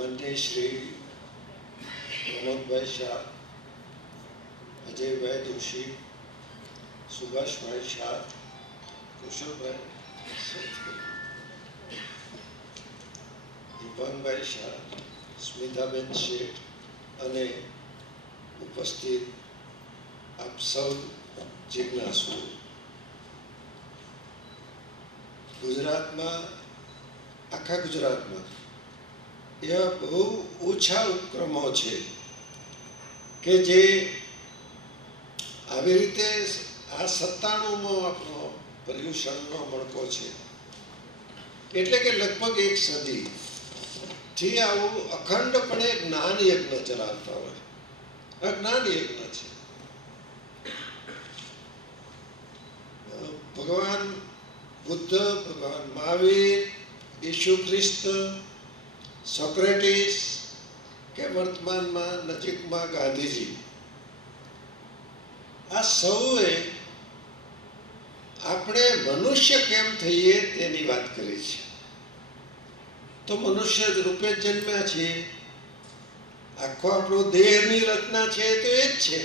માનનીય શ્રી પ્રમોદભાઈ શાહ, અજયભાઈ દોશી, સુભાષભાઈ શાહ, કુશલભાઈ દીપાંગભાઈ શાહ, સ્મિતાબેન શેઠ અને ઉપસ્થિત આપ સૌ જિજ્ઞાસુ. ગુજરાતમાં, આખા ગુજરાતમાં એવા બહુ ઓછા ઉપક્રમો છે કે જે આવી રીતે આ 97મો આપણો પર્યુષણનો મણકો છે, એટલે કે લગભગ એક સદીથી આવું અખંડપણે જ્ઞાન યજ્ઞ ચલાવતા હોય. આ જ્ઞાન યજ્ઞ છે. ભગવાન બુદ્ધ, ભગવાન મહાવીર, ઈસુ ખ્રિસ્ત, સોક્રેટિસ કે વર્તમાનમાં નજીકમાં ગાંધીજી, આ સૌએ આપણે મનુષ્ય કેમ થઈએ તેની વાત કરી છે. તો મનુષ્ય રૂપે જન્મ્યા છીએ, આખો આપણો દેહની રચના છે તો એ જ છે.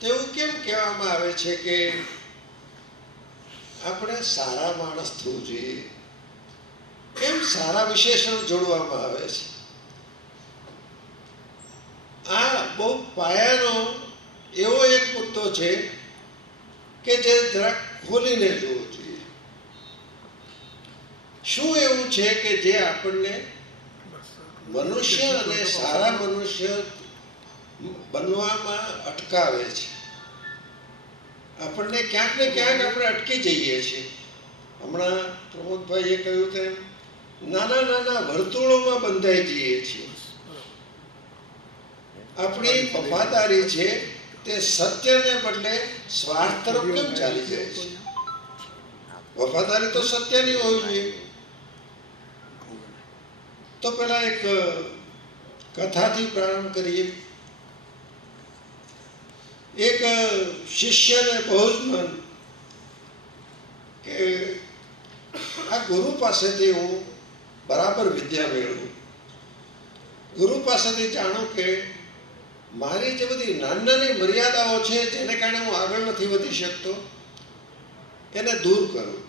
તેવું કેમ કહેવામાં આવે છે કે આપણે સારા માણસ થવું જોઈએ? કેમ સારા વિશેષણ જોડવામાં આવે છે? આ બહુ પાયાનો એવો એક મુદ્દો છે કે જે જરાક ખોલીને જોવો જોઈએ. શું એવું છે કે જે આપણને મનુષ્ય અને સારા મનુષ્ય બનવામાં અટકાવે છે? આપણને ક્યાંક ને ક્યાંક આપણે અટકી જઈએ છીએ. હમણાં પ્રમોદભાઈએ કહ્યું તેમ નાના નાના વર્તુળોમાં બંધાઈ જઈએ છીએ. આપણી વફાદારી છે તે સત્યને બદલે સ્વાર્થ તરફ કેમ ચાલી જાય છે? વફાદારી તો સત્યની હોવી જોઈએ. તો પેલા એક કથાથી પ્રારંભ કરીએ. એક શિષ્યને બહુ જ મન કે આ ગુરુ પાસેથી હું બરાબર વિદ્યા મેળવું, ગુરુ પાસેથી જાણું કે મારી જે બધી નાની નાની મર્યાદાઓ છે જેને કારણે હું આગળ નથી વધી શકતો એને દૂર કરું.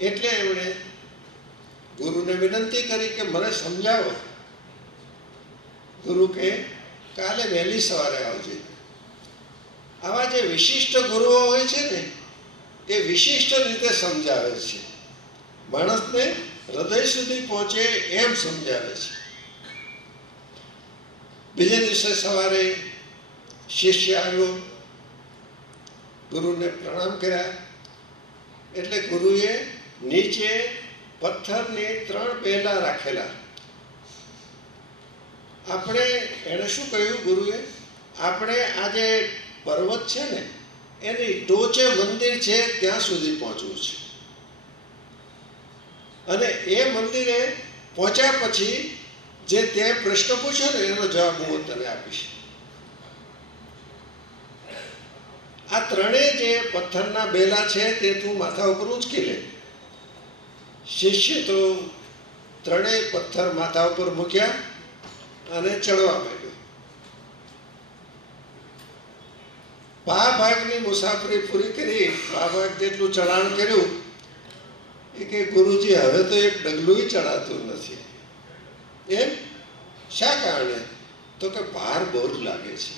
એટલે એમણે ગુરુને વિનંતી કરી કે મને સમજાવો. ગુરુ કે કાલે વહેલી સવારે આવજે. આવા જે વિશિષ્ટ ગુરુઓ હોય છે ને એ વિશિષ્ટ રીતે સમજાવે છે, માણસને હૃદય સુધી પહોંચે એમ સમજાવે છે. બીજે દિવસે સવારે શિષ્ય આવ્યો, ગુરુને પ્રણામ કર્યા. એટલે ગુરુએ નીચે પથ્થરની 3 પેલા રાખેલા. આપણે એને શું કહ્યું ગુરુએ? આપણે આ જે પર્વત છે ને એની ટોચે મંદિર છે ત્યાં સુધી પહોંચવું છે, અને એ મંદિરે પહોંચ્યા પછી જે તે પ્રશ્ન પૂછ્યો ને એનો જવાબ હું તને આપીશ. આ ત્રણેય જે પથ્થરના બેલા છે તે તું માથા ઉપર ઉંચકી લે. શિષ્ય તો ત્રણેય પથ્થર માથા ઉપર મૂક્યા અને ચડવા માંડ્યો. ભાગની મુસાફરી પૂરી કરી, ભાગ જેટલું ચઢાણ કર્યું એ કે ગુરુજી હવે તો એક ડગલું ચડાતું નથી. એમ શા કારણે? તો કે ભાર બહુ જ લાગે છે.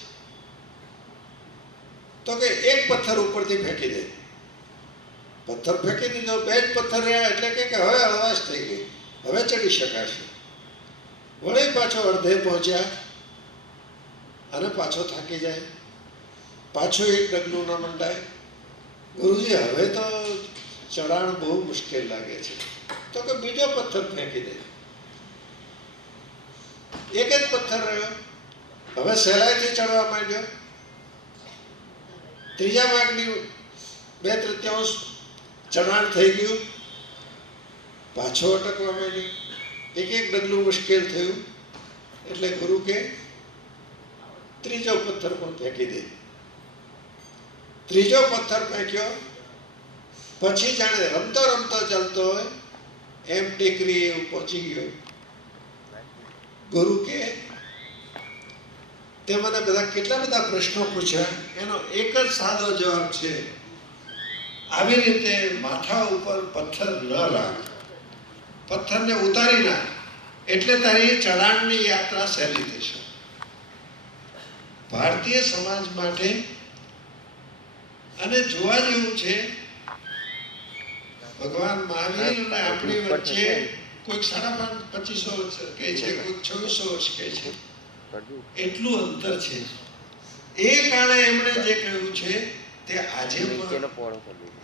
તો કે એક પથ્થર ઉપરથી ફેંકી દે. પથ્થર ફેંકી દીધો, 2 જ પથ્થર રહ્યા. એટલે કે હવે હળવાશ થઈ ગઈ, હવે ચડી શકાશે. વળી પાછો અડધે પહોંચ્યા અને પાછો થાકી જાય, પાછું એક ડગલું ના મંડાય. ગુરુજી હવે તો ચઢાણ બહુ મુશ્કેલ લાગે છે. તો કે બીજો પથ્થર ફેંકી દે. એક જ પથ્થર રહ્યો, હવે સહેલાઈથી ચડવા માંડ્યો. ત્રીજા ભાગની 2/3 ચઢાણ થઈ ગયું, પાછો અટકવા માંડ્યો. એક ડગલું મુશ્કેલ થયું. એટલે ગુરુ કે ત્રીજો પથ્થર પણ ફેંકી દે. ત્રીજો પથ્થર ફેંક્યો. પછી જાણે રમતો રમતો ચાલતો હોય એમ ડિગ્રી પહોંચી ગયો. ગુરુ કે તે મને બધા કેટલા બધા પ્રશ્નો પૂછ્યા, એનો એક જ સાદો જવાબ છે, આવી રીતે માથા ઉપર પથ્થર ન રાખ, પથ્થરને ઉતારી નાખ, એટલે તારી ચઢાણની યાત્રા સહેલી થશે. ભારતીય સમાજ માટે અને જોવા જેવું છે, ભગવાન મહાવીર અને આપણી વચ્ચે કોઈક 2500 વર્ષ કહે છે, કોઈક 2600 વર્ષ કહે છે, એટલું અંતર છે. એ કાળે એમણે જે કહ્યું છે તે આજે પણ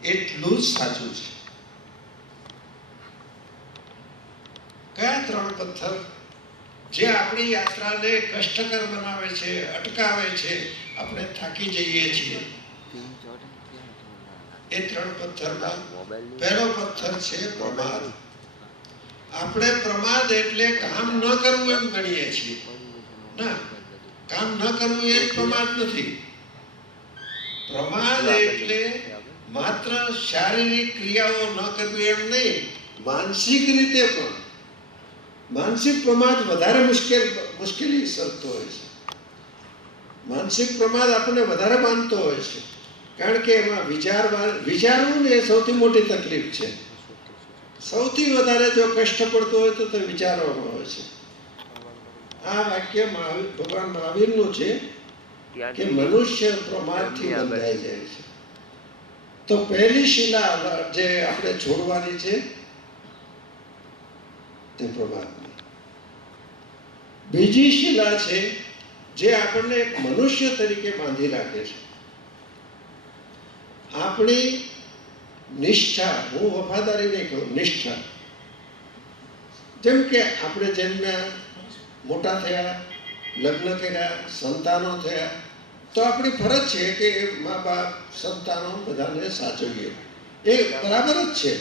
એટલું જ સાચું છે. કયા 3 પથ્થર જે આપણી યાત્રાને કષ્ટકર બનાવે છે, અટકાવે છે, આપણે થાકી જઈએ છીએ? એ 3 પથ્થરમાં પહેલો પથ્થર છે પ્રમાદ. આપણે પ્રમાદ એટલે કામ ન કરવું એમ ગણીએ છીએ. ના, કામ ન કરવું એ પ્રમાદ નથી. પ્રમાદ એટલે માત્ર શારીરિક ક્રિયાઓ ન કરવી એમ નહીં, માનસિક રીતે પણ. માનસિક પ્રમાદ વધારે મુશ્કેલી સરતો હોય છે. માનસિક પ્રમાદ આપણને વધારે બાંધતો હોય છે, કારણ કે એમાં વિચારવું ને એ સૌથી મોટી તકલીફ છે. સૌથી વધારે જો કષ્ટ પડતો હોય તો તે વિચારવામાં હોય છે. આ વાક્ય ભગવાન મહાવીરનું છે કે મનુષ્ય પ્રમાદથી બંધાઈ જાય છે. તો પહેલી શિલા જે આપણે છોડવાની છે તે પ્રમાદની. બીજી શિલા છે જે આપણને એક મનુષ્ય તરીકે બાંધી રાખે છે, આપણી નિષ્ઠા. હું વફાદારી નહીં કહું, નિષ્ઠા. જેમ કે આપણે જન્મ્યા, મોટા થયા, લગ્ન કર્યા, સંતાનો થયા, તો આપણી ફરજ છે કે મા બાપ, સંતાનો બધાને સાચવીએ. એ બરાબર જ છે.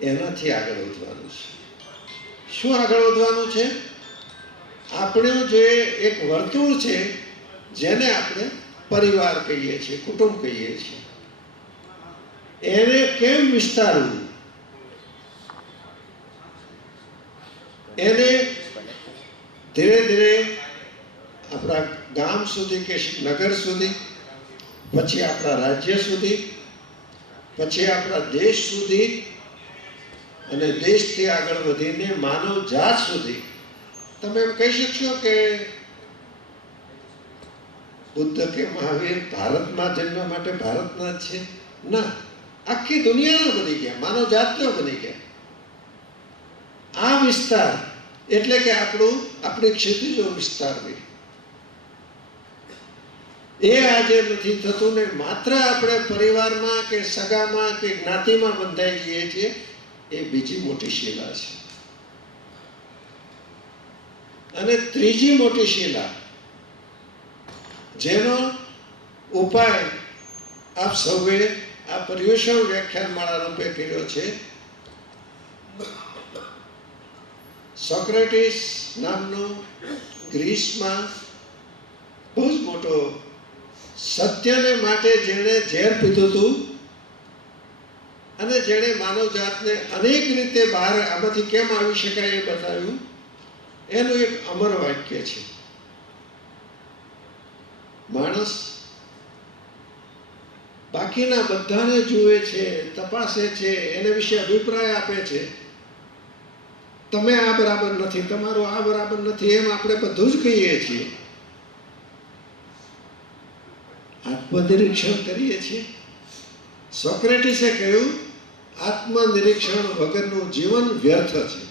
એનાથી આગળ વધવાનું છે. શું આગળ વધવાનું છે? આપણું જે એક વર્તુળ છે, જેને આપણે પરિવાર કહીએ છીએ, કુટુંબ કહીએ છીએ, એને કેમ વિસ્તારવું, એને ધીરે ધીરે આપણા ગામ સુધી કે નગર સુધી, પછી આપણા રાજ્ય સુધી, પછી આપણા દેશ સુધી, અને દેશથી આગળ વધીને માનવ જાત સુધી. તમે એમ કહી શકશો કે બુદ્ધ કે મહાવીર ભારતમાં જન્મવા માટે ભારતના જ છે? ના, આખી દુનિયાના બની ગયા, માનવ જાતના બની ગયા. આ વિસ્તાર એટલે કે આપણી ક્ષિતિજો વિસ્તારવી, એ આજે નથી થતું ને માત્ર આપણે પરિવારમાં કે સગામાં કે જ્ઞાતિમાં બંધાઈ જઈએ છીએ. એ બીજી મોટી શિલા છે. અને ત્રીજી મોટી શિલા, જેનો ઉપાય આપ સૌએ આ પર્યુષણ વ્યાખ્યાનમાળા રૂપે કર્યો છે. સોક્રેટિસ નામનો ગ્રીસમાં બહુ જ મોટો સત્યને માટે જેણે ઝેર પીધું હતું અને જેણે માનવ જાતને અનેક રીતે બહાર આમાંથી કેમ આવી શકાય એ બતાવ્યું, એનું એક અમર વાક્ય છે. માણસ બાકીના બધાને જુએ છે, તપાસે છે, એને વિશે અભિપ્રાય આપે છે. તમે આ બરાબર નથી, તમારું આ બરાબર નથી, એમ આપણે બધું જ કહીએ છીએ. આત્મનિરીક્ષણ કરીએ છીએ. સોક્રેટિસે કહ્યું, આત્મનિરીક્ષણ વગરનું જીવન વ્યર્થ છે.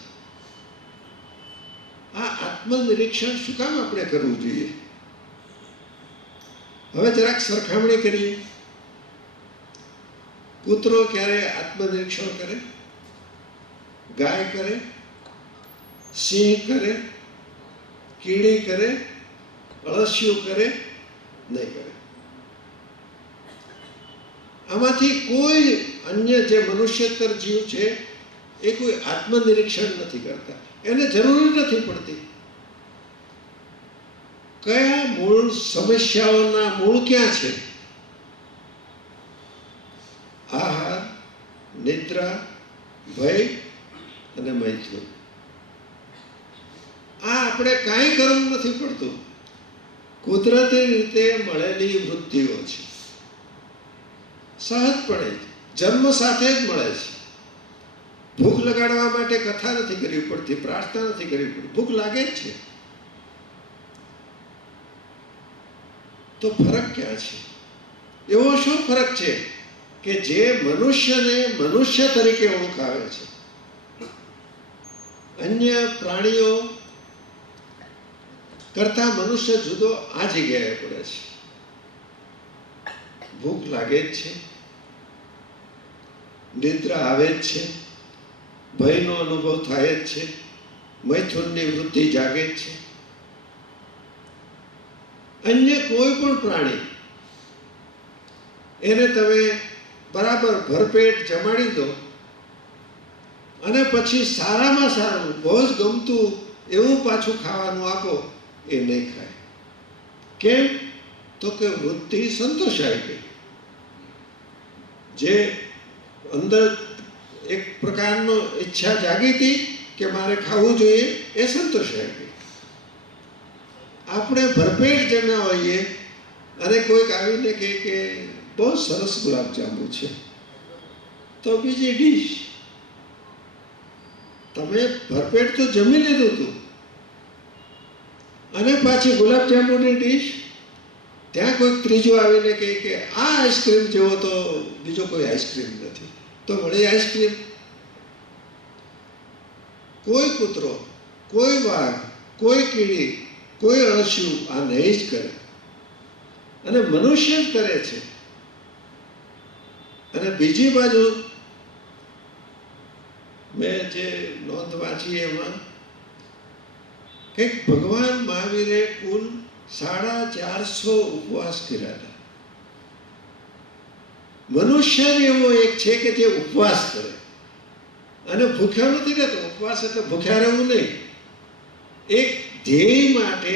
આ આત્મનિરીક્ષણ શું કામ આપણે કરવું જોઈએ? હવે જરાક સરખામણી કરીએ. કૂતરો ક્યારે આત્મનિરીક્ષણ કરે? ગાય કરે? સિંહ કરે? કીડી કરે? અળસિયું કરે? નહીં કરે. આમાંથી કોઈ અન્ય જે મનુષ્યતર જીવ છે એ કોઈ આત્મનિરીક્ષણ નથી કરતા. એને જરૂર નથી પડતી. કયા મૂળ સમસ્યાઓના મૂળ ક્યાં છે? આહાર, નિદ્રા, ભય અને મૈથુન. આ આપણે કાંઈ કરવું નથી પડતું, કુદરતી રીતે મળેલી વૃત્તિઓ છે. સહજપણે જન્મ સાથે જ મળે છે. ભૂખ લગાડવા માટે કથા નથી કરવી પડતી, પ્રાર્થના નથી કરવી પડતી, ભૂખ લાગે જ છે. તો ફરક ક્યાં છે? એવો શું ફરક છે કે જે મનુષ્યને મનુષ્ય તરીકે ઓળખાવે છે? અન્ય પ્રાણીઓ કરતા મનુષ્ય જુદો આ જગ્યાએ પડે છે. ભૂખ લાગે જ છે, નિદ્રા આવે જ છે, ભયનો અનુભવ થાય જ છે, મૈથુનની વૃત્તિ જાગે જ છે. અન્ય કોઈ પણ પ્રાણી એને તમે બરાબર ભરપેટ જમાડી દો અને પછી સારામાં સારું બહુ જ ગમતું એવું પાછું ખાવાનું આપો, એ નહીં ખાય. કેમ? તો કે વૃત્તિ સંતોષાઈ ગઈ. જે અંદર એક પ્રકારનો ઈચ્છા જાગી હતી કે મારે ખાવું જોઈએ, એ સંતોષાઈ ગઈ. આપણે ભરપેટ જમ્યા હોઈએ અને કોઈક આવીને કહે કે બહુ સરસ ગુલાબજાંબુ છે, તો બીજી ડીશ. તમે ભરપેટ તો જમી લીધું હતું અને પાછી ગુલાબજાંબુની ડીશ. ત્યાં કોઈક ત્રીજો આવીને કહે કે આ આઈસ્ક્રીમ જેવો તો બીજો કોઈ આઈસ્ક્રીમ નથી, તો વળી આઈસ્ક્રીમ. કોઈ કૂતરો, કોઈ વાઘ, કોઈ કીડી, કોઈ અળસિયું આ નહીં જ કરે, અને મનુષ્ય જ કરે છે. અને બીજી બાજુ મેં જે નોંધ વાંચી એમાં કે ભગવાન મહાવીરે કુલ 450 ઉપવાસ કર્યા હતા. મનુષ્ય જ એવો એક છે કે જે ઉપવાસ કરે અને ભૂખ્યો નથી રહેતો. ઉપવાસ એટલે ભૂખ્યા રહેવું નહીં, એક ધ્યેય માટે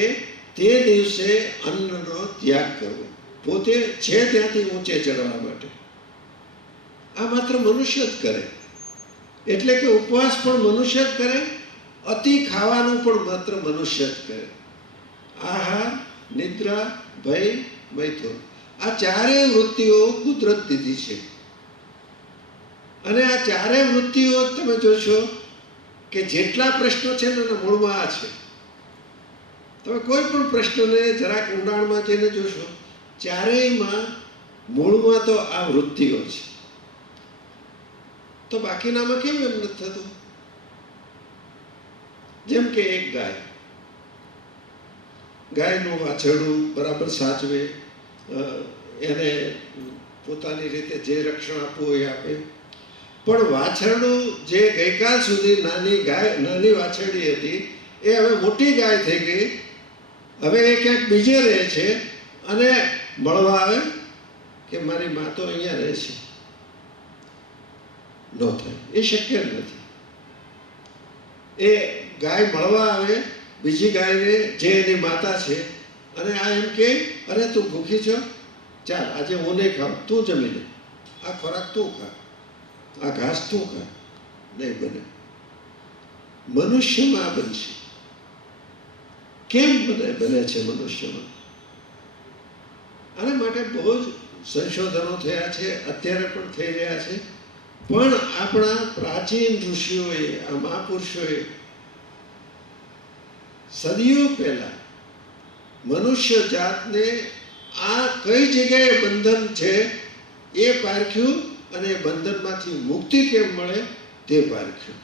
તે દિવસે અન્નનો ત્યાગ કરવો, પોતે છે ત્યાંથી ઊંચે ચડવા માટે. આ માત્ર મનુષ્ય જ કરે. એટલે કે ઉપવાસ પણ મનુષ્ય જ કરે, અતિ ખાવાનું પણ માત્ર મનુષ્ય જ કરે. આહાર, નિદ્રા, ભય, મૈથુન, આ ચારેય વૃત્તિઓ કુદરત દીધી છે. અને આ ચારેય વૃત્તિઓ તમે જોશો કે જેટલા પ્રશ્નો છે ને એના મૂળમાં આ છે. તમે કોઈ પણ પ્રશ્નને જરાક ઊંડાણમાં જઈને જોશો, ચારેયમાં મૂળમાં તો આ વૃત્તિઓ છે. તો બાકીનામાં કેમ એમ નથી થતું? જેમ કે એક ગાયનું વાછરડું બરાબર સાચવે, એને પોતાની રીતે જે રક્ષણ આપવું એ આપે, પણ વાછરડું જે ગઈકાલ સુધી નાની વાછરડી હતી એ હવે મોટી ગાય થઈ ગઈ. હવે એ ક્યાંક બીજે રહે છે અને મળવા આવે કે મારી મા તો અહીંયા રહે છે. ન થાય, એ શક્ય નથી. એ ગાય મળવા આવે બીજી ગાયને જે એની માતા છે, અને આ એમ કે અરે તું ભૂખી છો, ચાલ આજે હું નહીં ખાઉં, તું જમી લે, આ ખોરાક તું ખા, આ ઘાસ તું ખા. નહીં બને. મનુષ્યમાં આ બનશે. કેમ બને છે મનુષ્યમાં? આના માટે બહુ જ સંશોધનો થયા છે, અત્યારે પણ થઈ રહ્યા છે. પણ આપણા પ્રાચીન ઋષિઓએ, આ મહાપુરુષોએ સદીઓ પહેલા મનુષ્ય જાતને આ કઈ જગ્યાએ બંધન છે એ પારખ્યું, અને બંધનમાંથી મુક્તિ કેમ મળે તે પારખ્યું.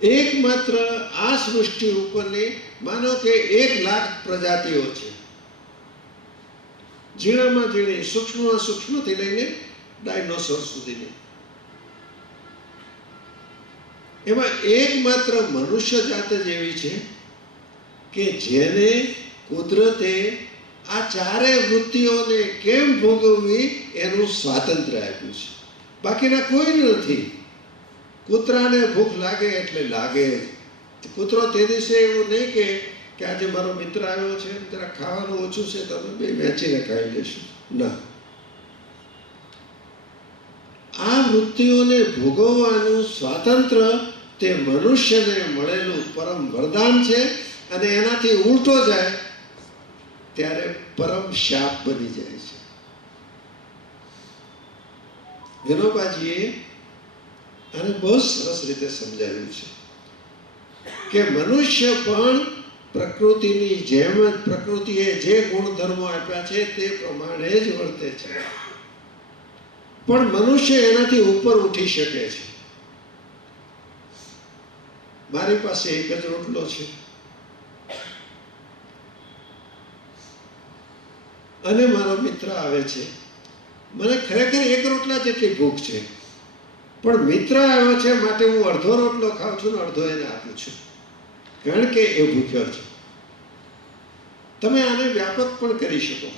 એકમાત્ર આ સૃષ્ટિ ઉપરની માનો કે 1 લાખ પ્રજાતિઓ છે, ઝીણામાં ઝીણી, સૂક્ષ્મમાં સૂક્ષ્મથી લઈને ડાયનોસોર સુધીની. એમાં એકમાત્ર મનુષ્ય જાત જ એવી છે કે જેને કુદરતે આ ચારેય વૃત્તિઓને કેમ ભોગવવી એનું સ્વાતંત્ર્ય આપ્યું છે. બાકીના કોઈને નથી. કૂતરાને ભૂખ લાગે એટલે લાગે. કૂતરો તે દિવસે એવું નહીં કે આજે મારો મિત્ર આવ્યો છે, જરા ખાવાનું ઓછું છે, તમે બે વહેંચીને ખાઈ લેશું. ના, વૃત્તિઓને ભોગવવાનું સ્વાતંત્ર્ય તે મનુષ્યને મળેલું પરમ વરદાન છે, અને એનાથી ઉલટો જાય ત્યારે પરમ શાપ બની જાય છે. વિનોબાજીએ આને બહુ સરસ રીતે સમજાવ્યું છે કે મનુષ્ય પણ પ્રકૃતિની જેમ જ, પ્રકૃતિએ જે ગુણધર્મો આપ્યા છે તે પ્રમાણે જ વર્તે છે, પણ મનુષ્ય એનાથી ઉપર ઉઠી શકે છે. મારી પાસે એક જ રોટલો છે અને મારો મિત્ર આવે છે, મને ખરેખર એક રોટલા જેટલી ભૂખ છે, પણ મિત્ર આવ્યો છે માટે હું અડધો રોટલો ખાઉં છું ને અડધો એને આપું છું, કારણ કે એ ભૂખ્યો છે. તમે આને વ્યાપક પણ કરી શકો.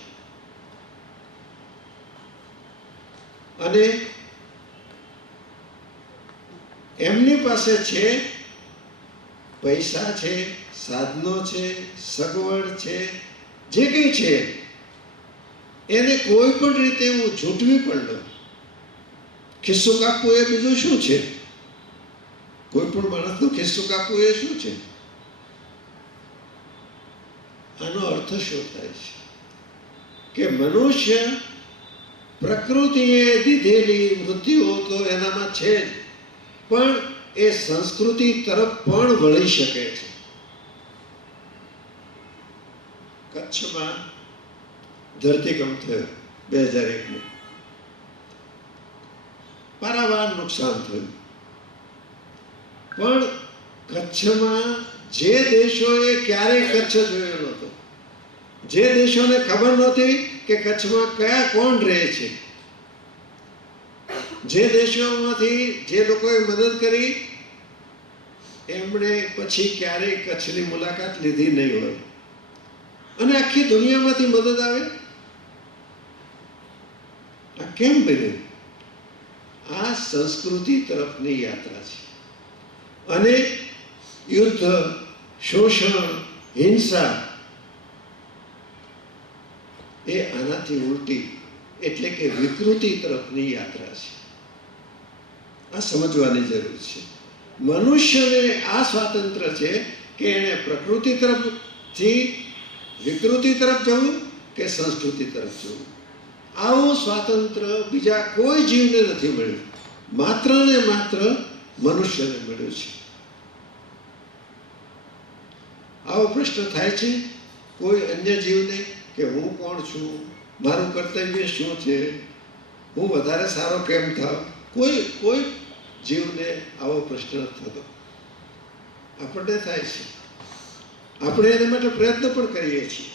અને એમની પાસે છે, પૈસા છે, સાધનો છે, સગવડ છે, જે કંઈ છે એને કોઈ પણ રીતે હું ઝૂંટવી પણ લઉં. ખિસ્સો કાપવું એ બીજું શું છે? કોઈ પણ માણસનું ખિસ્સો કાપવું એ શું છે? આનો અર્થ શું થાય છે કે મનુષ્ય પ્રકૃતિએ દીધેલી વૃત્તિઓ તો એનામાં છે જ, પણ એ સંસ્કૃતિ તરફ પણ વળી શકે છે. કચ્છમાં ધરતીકંપ થયો 2001 પારાવાર નુકસાન થયું, પણ કચ્છમાં જે દેશોએ ક્યારેય કચ્છ જોયો નહોતો, જે દેશોને ખબર નહોતી કે કચ્છમાં કયા કોણ રહે છે, જે દેશોમાંથી જે લોકોએ મદદ કરી એમણે પછી ક્યારેય કચ્છની મુલાકાત લીધી નહીં હોય, અને આખી દુનિયામાંથી મદદ આવે. આ કેમ બન્યું? આ સંસ્કૃતિ તરફની યાત્રા છે. અને યુદ્ધ, શોષણ, હિંસા એ આનાથી ઉલટી, એટલે કે વિકૃતિ તરફની યાત્રા છે. આ સમજવાની જરૂર છે. મનુષ્યને આ સ્વાતંત્ર્ય છે કે એને પ્રકૃતિ તરફથી વિકૃતિ તરફ જવું કે સંસ્કૃતિ તરફ જવું. આવું સ્વાતંત્ર્ય બીજા કોઈ જીવને નથી મળ્યું, માત્ર ને માત્ર મનુષ્યને મળ્યું છે. આવો પ્રશ્ન થાય છે કોઈ અન્ય જીવને કે હું કોણ છું, મારું કર્તવ્ય શું છે, હું વધારે સારો કેમ થાવ? કોઈ જીવને આવો પ્રશ્ન થતો. આપણને થાય છે, આપણે એના માટે પ્રયત્ન પણ કરીએ છીએ.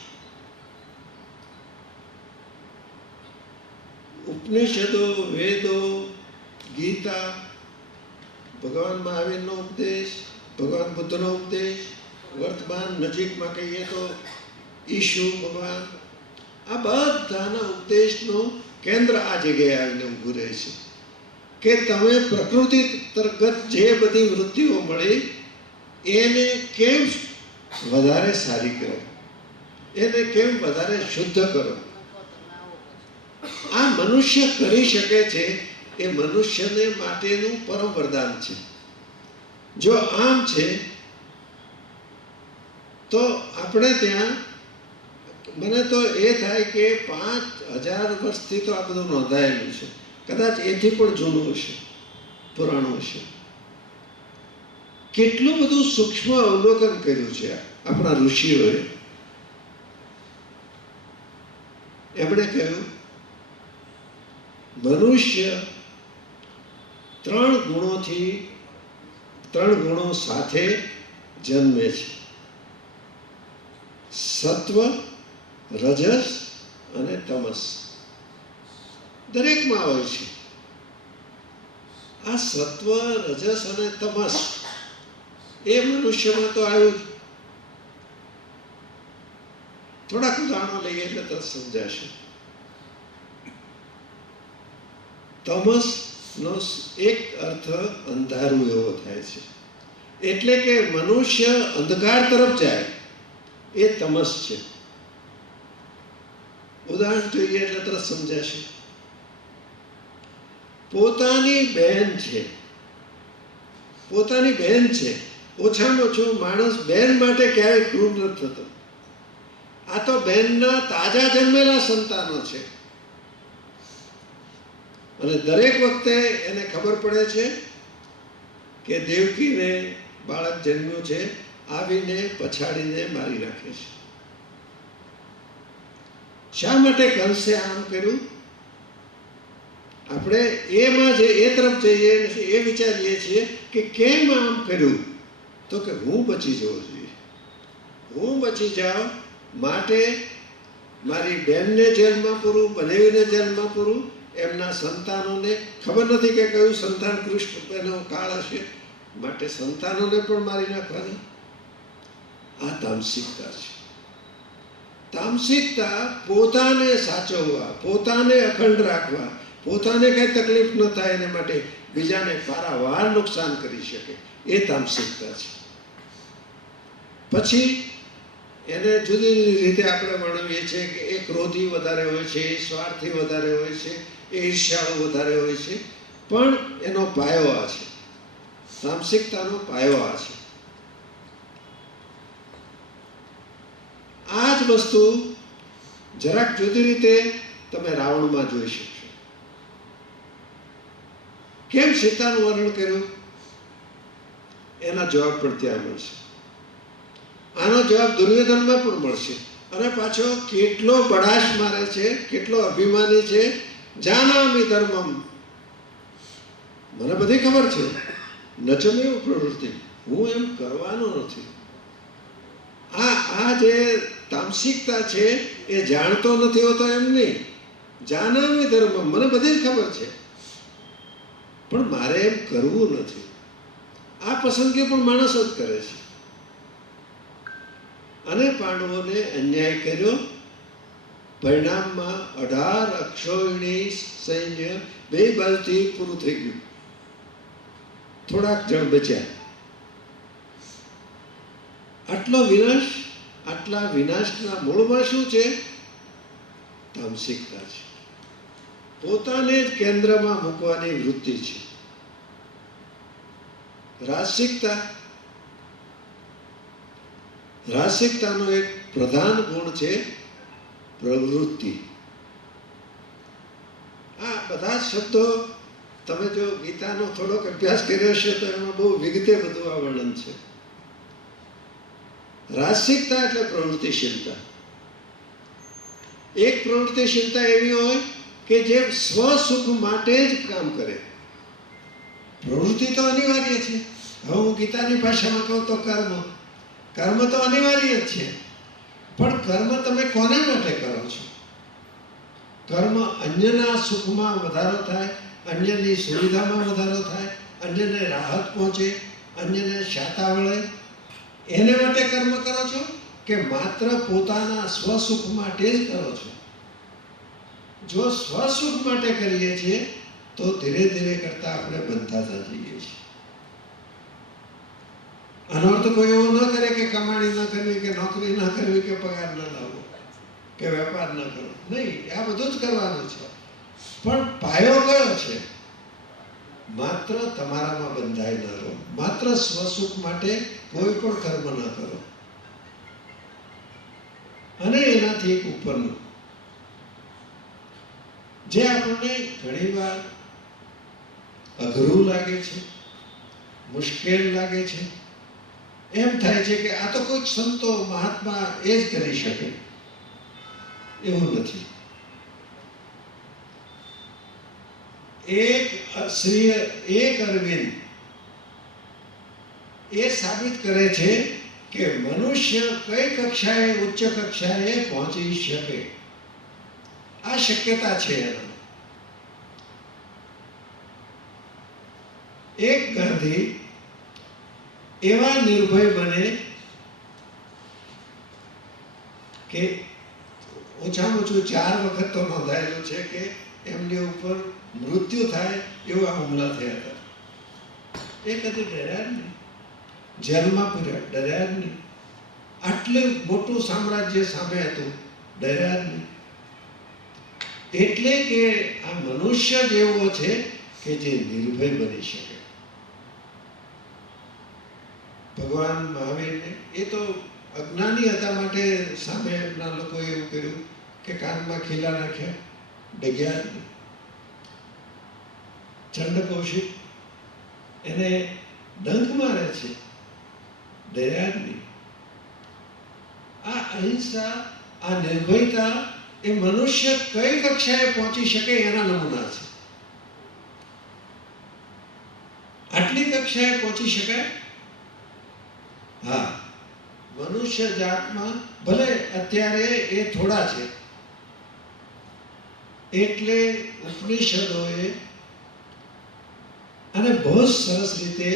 ઉપનિષદો, વેદો, ગીતા, ભગવાન મહાવીરનો ઉપદેશ, ભગવાન બુદ્ધનો ઉપદેશ, વર્તમાન નજીકમાં કહીએ તો ઈશુ ભગવાન, આ બધાના ઉપદેશનું કેન્દ્ર આ જગ્યાએ આવીને ઊભું રહે છે કે તમે પ્રકૃતિ અંતર્ગત જે બધી વૃત્તિઓ મળી એને કેમ વધારે સારી કરો, એને કેમ વધારે શુદ્ધ કરો. આ મનુષ્ય કરી શકે છે, એ મનુષ્યને માટેનું પરમ વરદાન છે. જો આમ છે તો આપણે ત્યાં, મને તો એ થાય કે 5000 વર્ષથી તો આ બધું નોંધાયેલું છે, કદાચ એથી પણ જૂનું હશે, પુરાણું હશે. કેટલું બધું સૂક્ષ્મ અવલોકન કર્યું છે આપણા ઋષિઓએ. એમણે કહ્યું મનુષ્ય 3 ગુણો સાથે જન્મે છે: સત્વ, રજસ અને તમસ. દરેકમાં હોય છે. આ સત્વ, રજસ અને તમસ એ મનુષ્યમાં તો આવ્યું જ. થોડાક ઉદાહરણો લઈએ એટલે તરત સમજાશે. તમસનો એક અર્થ અંધારું એવો થાય છે, એટલે કે મનુષ્ય અંધકાર તરફ જાય એ તમસ છે. ઉદાહરણ જોઈએ એટલે તરત સમજાશે. પોતાની બહેન છે, પોતાની બહેન છે. ઓછામાં ઓછું માણસ બહેન માટે ક્યારેય ક્રૂર નથી થતો. આ તો બહેનના તાજા જન્મેલા સંતાનો છે અને દરેક વખતે એને ખબર પડે છે કે દેવકીને બાળક જન્મ્યું છે, આવીને પછાડીને મારી નાખે છે. શા માટે કંસે આમ કર્યું? આપણે એમાં જે એ તરફ જઈએ એ વિચારીએ છીએ કે કેમ આમ કર્યું, તો કે હું બચી જવો જોઈએ, હું બચી જાઉં માટે મારી બહેનને જેલમાં પૂરું, બનેવીને જેલમાં પૂરું, એમના સંતાનોને ખબર નથી કે કયું સંતાન કૃષ્ણ એનો કાળ હશે, માટે સંતાનોને પણ મારી નાખવાની. આ તામસિકતા છે. તામસિકતા પોતાને સાચવવા, પોતાને અખંડ રાખવા, પોતાને કઈ તકલીફ ન થાય એને માટે બીજાને પારાવાર નુકસાન કરી શકે, એ તામસિકતા છે. પછી એને જુદી જુદી રીતે આપણે વર્ણવીએ છીએ કે એ ક્રોધી વધારે હોય છે, એ સ્વાર્થી વધારે હોય છે, એ ઈર્ષ્યાળુ વધારે હોય છે, પણ એનો પાયો આ છે. તામસિકતાનો પાયો આ છે. આ જ વસ્તુ જરાક જુદી રીતે તમે રાવણમાં જોઈ શકશો. કેમ સીતાનું વર્ણન કર્યું એના જવાબ પણ ત્યાં મળશે. આનો જવાબ દુર્યોધનમાં પણ મળશે. અને પાછો કેટલો બળાશ મારે છે, કેટલો અભિમાની છે. જાનામિ ધર્મમ, મને બધી ખબર છે, નચમેવ પ્રવૃત્તિ, હું એમ કરવાનો નથી. આ જે તામસિકતા છે એ જાણતો નથી હોતો એમ નહીં. જાનામિ ધર્મમ, મને બધી જ ખબર છે, પણ મારે એમ કરવું નથી. આ પસંદગી પણ માણસ જ કરે છે. અને પાંડવોને અન્યાય કર્યો. પરિણામમાં 18 અક્ષોહિણી સૈન્ય બે બાજુથી પૂરું થઈ ગયું. થોડાક જણ બચ્યા. આટલો વિનાશ, આટલા વિનાશના મૂળમાં શું છે? તામસિકતા છે. પોતાને જ કેન્દ્રમાં મૂકવાની વૃત્તિ છે. રાસિકતા, રાસિકતાનો એક પ્રધાન ગુણ છે પ્રવૃત્તિ. આ બધા શબ્દો તમે જો ગીતાનો થોડોક અભ્યાસ કર્યો હશે તો એમાં બહુ વિગતે બધું આ વર્ણન છે. રાસિકતા એટલે પ્રવૃત્તિશીલતા. એક પ્રવૃત્તિશીલતા એવી હોય કે જે સ્વસુખ માટે જ કામ કરે. પ્રવૃત્તિ તો અનિવાર્ય છે. હવે હું ગીતાની ભાષામાં કહું તો કર્મ, કર્મ તો અનિવાર્ય જ છે. પણ કર્મ તમે કોને માટે કરો છો? કર્મ અન્યના સુખમાં વધારો થાય, અન્યની સુવિધામાં વધારો થાય, અન્યને રાહત પહોંચે, અન્યને શાતા વળે, એને માટે કર્મ કરો છો કે માત્ર પોતાના સ્વસુખ માટે જ કરો છો? જો સ્વસુખ માટે કરીએ છીએ તો ધીરે ધીરે કરતા આપણે બંધાતા જઈએ છીએ. આનો અર્થ કોઈ એવો ન કરે કે કમાણી ન કરવી, કે નોકરી ન કરવી, કે પગાર ન લાવવો, કે વેપાર ન કરવો. નહીં, આ બધું જ કરવાનું છે. પણ પાયો કયો છે? માત્ર તમારામાં બંધાઈ ન રહો, માત્ર સ્વસુખ માટે કોઈ પણ કર્મ ન કરો. અને એનાથી એક ઉપરનું જે આપણને ઘણીવાર અઘરું લાગે છે, મુશ્કેલ લાગે છે, એમ થાય છે કે આ તો કોઈક સંતો મહાત્મા એ જ કરી શકે. એવું નથી. એક અરવિંદ એ સાબિત કરે છે કે મનુષ્ય કઈ કક્ષાએ, ઉચ્ચ કક્ષાએ પહોંચી શકે. આ શક્યતા છે એના. એક ગાંધી એવા નિર્ભય બને કે ઓછામાં ઓછું 4 વખત તો નોંધાયેલું છે કે એમની ઉપર મૃત્યુ થાય એવા હુમલા થયા હતા. એ કદી ડર્યા જ નહીં, જેલમાં પૂર્યા, ડર્યા જ નહીં. આટલું મોટું સામ્રાજ્ય સામે હતું, ડર્યા જ નહીં. એટલે કે આ મનુષ્ય જેવો છે કે જે નિર્ભય બની શકે. ભગવાન મહાવીરને એ તો અજ્ઞાની હતા માટે સામે એમના લોકોએ એવું કર્યું કે કાનમાં ખીલા નાખ્યા, ડગ્યા જ નહીં. ચંડ કૌશિક એને ડંખ મારે છે, ડર્યા જ નહીં. આ અહિંસા, આ નિર્ભયતા એ મનુષ્ય કઈ કક્ષાએ પહોંચી શકે એના નમૂના છે. આટલી કક્ષાએ પહોંચી શકાય? હા, મનુષ્ય જાતમાં ભલે અત્યારે એ થોડા છે, એટલે ઉપનિષદોએ અને બહુ સરસ રીતે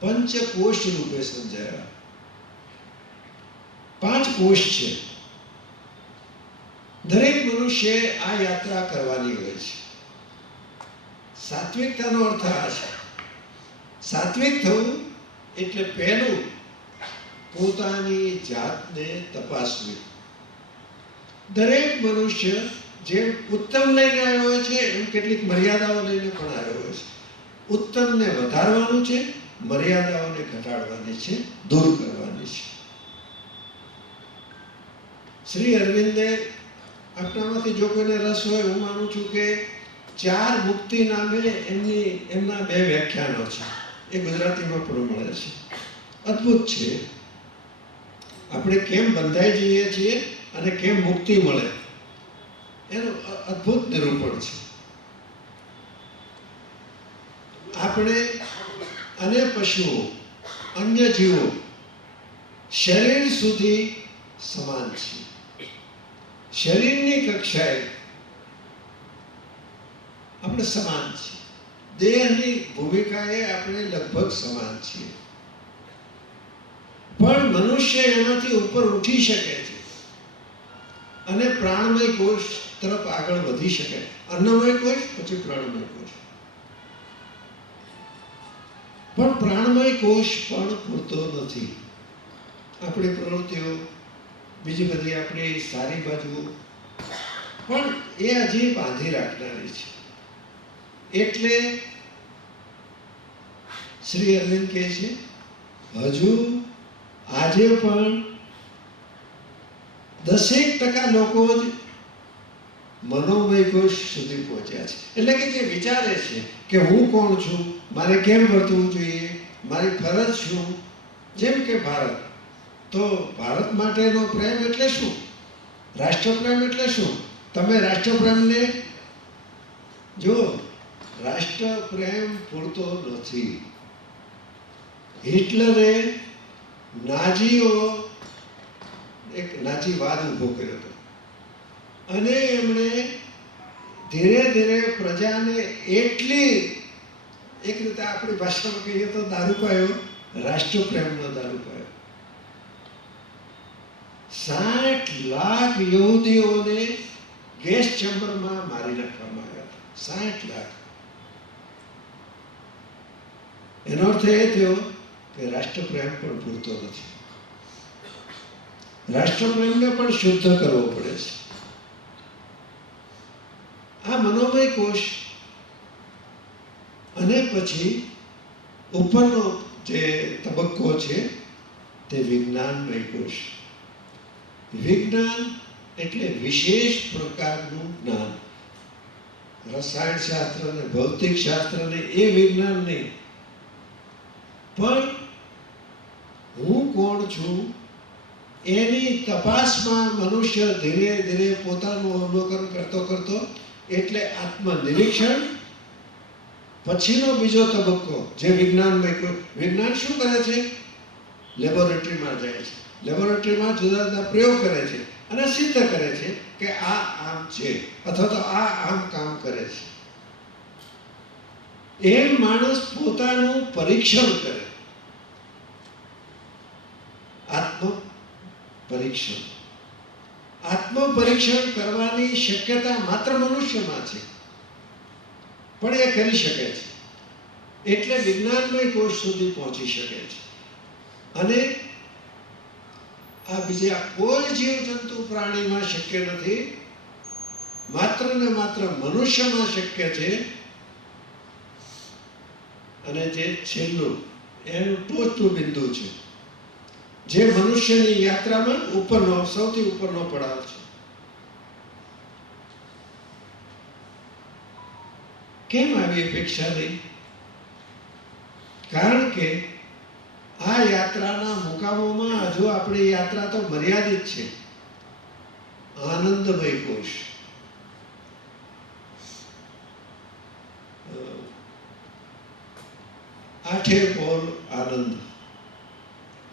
પંચકોશ રૂપે સમજાવ્યા. 5 કોષ છે. દરેક મનુષ્ય આ યાત્રા કરવાની હોય છે. સાત્વિકતાનો અર્થ આ છે. સાત્વિક થવું એટલે પહેલું પોતાની જાતને તપાસવી. દરેક મનુષ્ય જેમ ઉત્તમ લઈને આવ્યો હોય છે એમ કેટલીક મર્યાદાઓ લઈને પણ આવ્યો હોય છે. ઉત્તમને વધારવાનું છે, મર્યાદાઓને ઘટાડવાની છે, દૂર કરવાની છે. શ્રી અરવિંદે, આપણામાંથી જો કોઈને રસ હોય, હું માનું છું કે 4 મુક્તિ નામે એમના 2 વ્યાખ્યાનો છે. એ ગુજરાતીમાં પણ મળે છે. અદ્ભુત છે. આપણે કેમ બંધાઈ જઈએ છીએ અને કેમ મુક્તિ મળે એનું અદ્ભુત નિરૂપણ છે. આપણે અને પશુઓ, અન્ય જીવો શરીર સુધી સમાન છીએ. શરીરની કક્ષાએ આપણે સમાન છીએ. દેહની ભૂમિકાએ આપણે લગભગ સમાન છીએ. પણ મનુષ્ય એનાથી ઉપર ઉઠી શકે છે અને પ્રાણમય કોષ તરફ આગળ વધી શકે. અન્નમય કોષ, પછી પ્રાણમય કોષ. પણ પ્રાણમય કોષ પણ પૂરતો નથી. આપણી પ્રવૃત્તિઓ, બીજી બધી આપણી સારી બાજુઓ પણ એ હજી બાંધી રાખનારી છે. એટલે શ્રી અરવિંદ કહે છે, હજુ આજે પણ 10% લોકો જ મનોમય કોષ સુધી પહોંચ્યા છે. એટલે કે જે વિચારે છે કે હું કોણ છું, મારે કેમ વર્તવું જોઈએ, મારી ફરજ શું. જેમ કે ભારત, તો ભારત માટેનો પ્રેમ એટલે શું? રાષ્ટ્રપ્રેમ એટલે શું? તમે રાષ્ટ્રપ્રેમને જો, રાષ્ટ્રપ્રેમ પૂરતો નથી. હિટલરે એક નાજીવાદ ઊભો કર્યો હતો અને એમણે ધીરે ધીરે પ્રજાને એટલી, એક રીતે આપણી ભાષામાં કહીએ તો દારૂ પાયો, રાષ્ટ્રપ્રેમનો દારૂ પાયો. 60 લાખ યહૂદીઓને ગેસ ચેમ્બરમાં મારી નાખવામાં આવ્યા હતા. 60 લાખ. એનો અર્થ એ થયો કે રાષ્ટ્રપ્રેમ પણ પૂરતો નથી. રાષ્ટ્રપ્રેમને પણ શુદ્ધ કરવો પડે છે. આ મનોમય કોષ અને પછી ઉપરનો જે તબક્કો છે તે વિજ્ઞાનમય કોષ. વિજ્ઞાન એટલે વિશેષ પ્રકારનું જ્ઞાન. રસાયણ શાસ્ત્ર અને ભૌતિક શાસ્ત્ર ને એ વિજ્ઞાન નહીં, પણ હું કોણ છું એની તપાસમાં મનુષ્ય ધીરે ધીરે પોતાનું અવલોકન કરતો કરતો, એટલે આત્મનિરીક્ષણ. પછીનો બીજો તબક્કો જે વિજ્ઞાનમય કોષ. વિજ્ઞાન શું કરે છે? લેબોરેટરીમાં જાય છે. લેબોરેટરીમાં જુદા જુદા પ્રયોગ કરે છે અને સિદ્ધ કરે છે કે આ આમ છે અથવા તો આ આમ કામ કરે છે. એમ માણસ પોતાનું પરીક્ષણ કરે. આત્મ પરીક્ષણ કરવાની શક્યતા માત્ર મનુષ્યમાં છે, પણ એ કરી શકે છે. એટલે વિજ્ઞાનમય કોષ સુધી પહોંચી શકે છે. અને આ બીજા કોઈ જીવજંતુ પ્રાણીમાં શક્ય નથી. માત્ર ને માત્ર મનુષ્યમાં શક્ય છે. અને જે છેલ્લું એનું ટોચનું બિંદુ છે, જે મનુષ્યની યાત્રામાં ઉપરનો સૌથી ઉપરનો પડાવ છે. કેમ આવી અપેક્ષા રહી? કારણ કે આ યાત્રાના મુકામોમાં હજુ આપણી યાત્રા તો મર્યાદિત છે. આનંદમય કોશ, આઠે પોર આનંદ,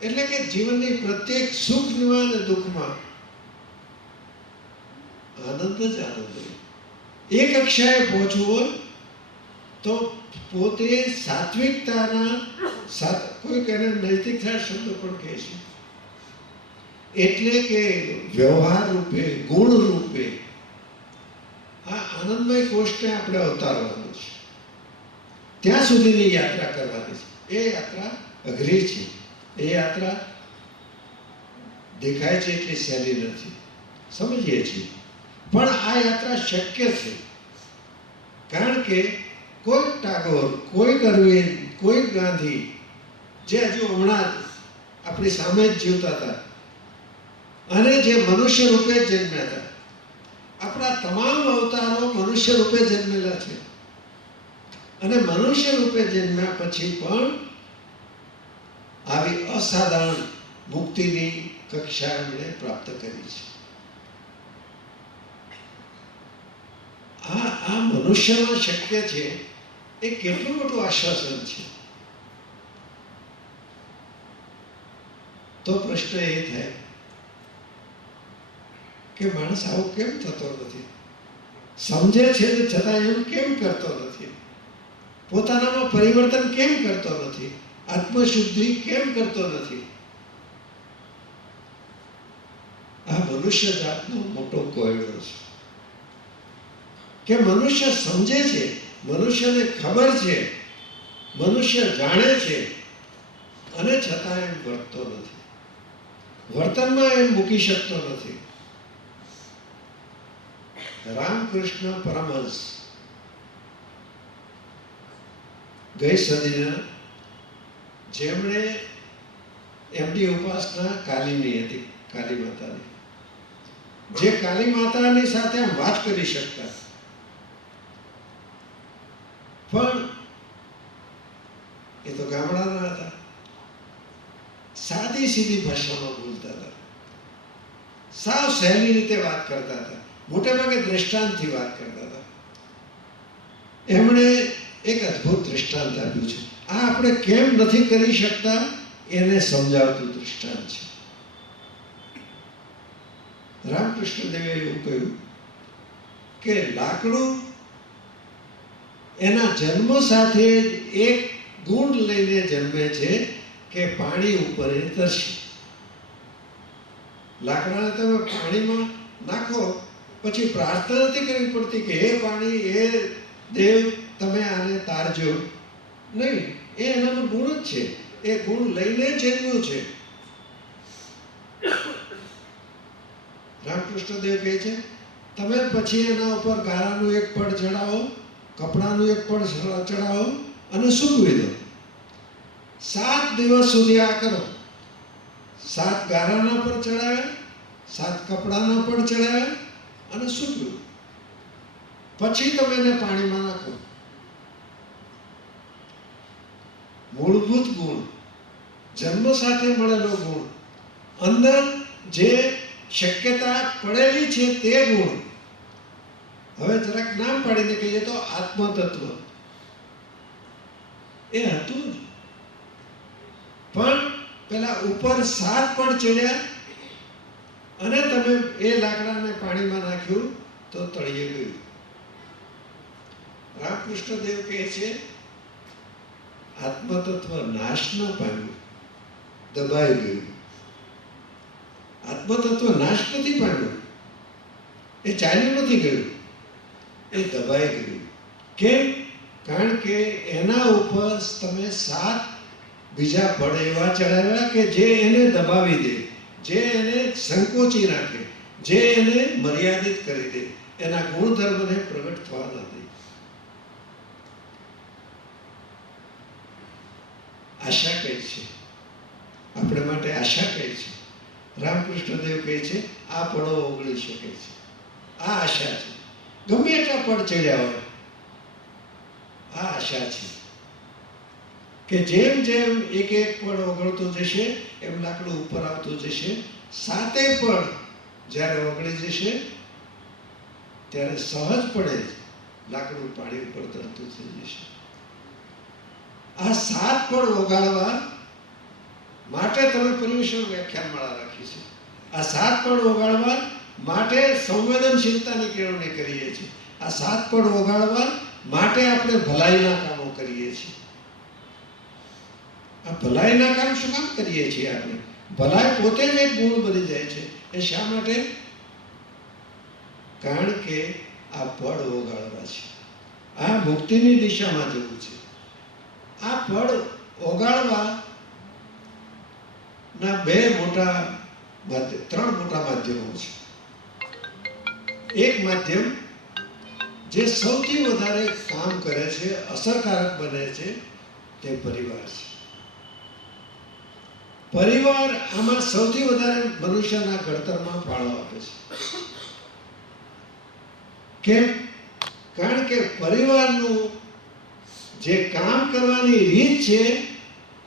એટલે કે જીવનની પ્રત્યેક સુખમાં અને દુઃખમાં આનંદ જ આનંદ હોય. એ કક્ષાએ પહોંચવું હોય તો પોતે સાત્વિકતાના કોઈક એને નૈતિકતા શબ્દ પણ કહે છે, એટલે કે વ્યવહાર રૂપે, ગુણ રૂપે આ આનંદમય કોષને આપણે અવતારવાનું છે. ત્યાં સુધીની યાત્રા કરવાની છે. એ યાત્રા અઘરી છે. એ યાત્રા દેખાય છે એટલી સહેલી નથી, સમજીએ છીએ, પણ આ યાત્રા શક્ય છે. કારણ કે કોઈક ટાગોર, કોઈક અરવિંદ, કોઈક ગાંધી, જે હજુ હમણાં આપણી સામે જ જીવતા હતા અને જે મનુષ્ય રૂપે જન્મ્યા હતા. આપણા તમામ અવતારો મનુષ્ય રૂપે જન્મેલા છે અને મનુષ્ય રૂપે જન્મ્યા પછી પણ આવી અસાધારણ મુક્તિની કક્ષા એમણે પ્રાપ્ત કરી છે. આ મનુષ્યમાં શક્ય છે એ કેટલું મોટું આશ્વાસન છે. તો પ્રશ્ન એ થાય કે માણસ આવું કેમ થતો નથી? સમજે છે છતાં એમ કેમ કરતો નથી? પોતાનામાં પરિવર્તન કેમ કરતો નથી? આત્મશુદ્ધિ કેમ કરતો નથી? આ મનુષ્ય જાતનો મોટો કોયડો છે કે મનુષ્ય સમજે છે, મનુષ્યને ખબર છે, મનુષ્ય જાણે છે અને છતાં એમ વર્તતો નથી, વર્તનમાં એમ મૂકી શકતો નથી. રામકૃષ્ણ પરમહંસ ગઈ સદીના, જેમણે એમની ઉપાસના કાલીની હતી, કાલી માતાની, જે કાલી માતાની સાથે આમ વાત કરી શકતા, પણ એ તો ગામડાના હતા, સાદી સીધી ભાષામાં બોલતા હતા, સાવ સહેલી રીતે વાત કરતા હતા, મોટે ભાગે દ્રષ્ટાંતથી વાત કરતા હતા. એમણે એક અદ્ભુત દ્રષ્ટાંત આપ્યું છે. આ આપણે કેમ નથી કરી શકતા એને સમજાવતું દ્રષ્ટાંત છે. રામકૃષ્ણ દેવે એવું કહ્યું કે લાકડું એના જન્મ સાથે એક ગુણ લઈને જન્મે છે કે પાણી ઉપર એ તરશે. લાકડાને તમે પાણીમાં નાખો પછી પ્રાર્થના નથી કરવી પડતી કે હે પાણી, હે દેવ, તમે આને તારજો. નહીં, એ એનાનો ગુણ જ છે. એ ગુણ લઈને જન્મ્યું છે. રામકૃષ્ણદેવ કહે છે તમે પછી એના ઉપર ગારાનું એક પડ ચડાવો, કપડાનું એક પડ ચડાવો અને સૂકવી દો. 7 દિવસ સુધી આ કરો. 7 ગારાના પડ ચડાવ્યા, 7 કપડાના પડ ચડાવ્યા અને સૂકવ્યું. પછી તમે એને પાણીમાં નાખો. મૂળભૂત ગુણ, જન્મ સાથે મળેલો ગુણ, અંદર જે શક્યતા પડેલી છે તે ગુણ. હવે જરાક નામ પાડીને કહીએ તો આત્મતત્વ એ હતું જ. પણ પેલા ઉપર 7 પડ ચડ્યા અને તમે એ લાકડાને પાણીમાં નાખ્યું તો તળિયે ગયું. રામકૃષ્ણદેવ કહે છે આત્મતત્વ નાશ ન પામ્યું, દબાઈ ગયું. આત્મતત્વ નાશ નથી પામ્યું, એ ચાલ્યું નથી ગયું, એ દબાઈ ગયું. કેમ? કારણ કે એના ઉપર તમે 7 બીજા પડ એવા ચડાવ્યા કે જે એને દબાવી દે, જે એને સંકોચી નાખે, જે એને મર્યાદિત કરી દે, એના ગુણધર્મને પ્રગટ થવા ન દે. આશા કઈ છે, આપણે માટે આશા કઈ છે. રામકૃષ્ણ દેવ કહે છે આ પડો ઓગળી શકે છે, આ આશા છે. ગમે એટલા પડ ચડ્યા હોય, આ આશા છે કે જેમ જેમ એક એક પડ ઓગળતો જશે એમ લાકડું ઉપર આવતું જશે. સાતે પડ જ્યારે ઓગળી જશે ત્યારે સહજપણે જ લાકડું પાણી ઉપર તરતું થઈ જશે. આ 7 પડ ઓગાળવા માટે તમે પર્યુષણ વ્યાખ્યાનમાળા રાખી છે. આ 7 પડ ઓગાળવા માટે સંવેદનશીલતાની કેળવણી કરીએ છીએ. આ 7 પડ ઓગાળવા માટે આપણે ભલાઈના કામો કરીએ છીએ. આ ભલાઈના કામ શું કામ કરીએ છીએ? આપણે ભલાઈ પોતે જ એક ગુણ બની જાય છે. એ શા માટે? કારણ કે આ પડ ઓગાળવા છે, આ મુક્તિની દિશામાં જવું છે. આ પડ ઓગાળવા ના 3 મોટા માધ્યમો છે. એક માધ્યમ જે સૌથી વધારે કામ કરે છે, અસરકારક બને છે, તે પરિવાર છે. પરિવાર આમાં સૌથી વધારે મનુષ્યના ઘડતરમાં ફાળો આપે છે. કેમ? કારણ કે પરિવારનું જે કામ કરવાની રીત છે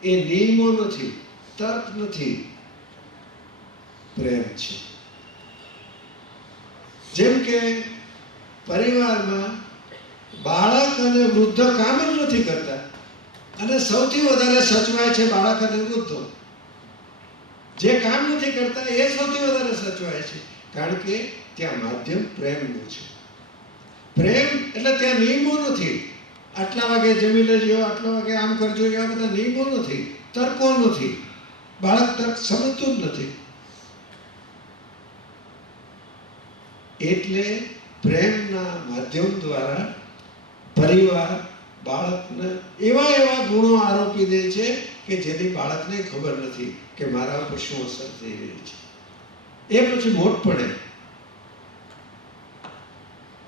એ નિયમો નથી, તર્ક નથી, પ્રેમ છે. જેમ કે પરિવારમાં બાળક અને વૃદ્ધ કામ જ નથી કરતા અને સૌથી વધારે સચવાય છે બાળક અને વૃદ્ધો. જે કામ નથી કરતા એ સૌથી વધારે સચવાય છે, કારણ કે ત્યાં માધ્યમ પ્રેમનું છે. પ્રેમ એટલે ત્યાં નિયમો નથી. આટલા વાગે જમી લેજો, આટલા વાગે આમ કરજો, એવા બધા નિયમો નથી, તર્કો નથી. બાળક તર્ક સમજતું જ નથી. એટલે પ્રેમના માધ્યમ દ્વારા પરિવાર બાળકને એવા એવા ગુણો આરોપી દે છે કે જેની બાળકને ખબર નથી કે મારા ઉપર શું અસર થઈ રહી છે. એ પછી મોટ પડે.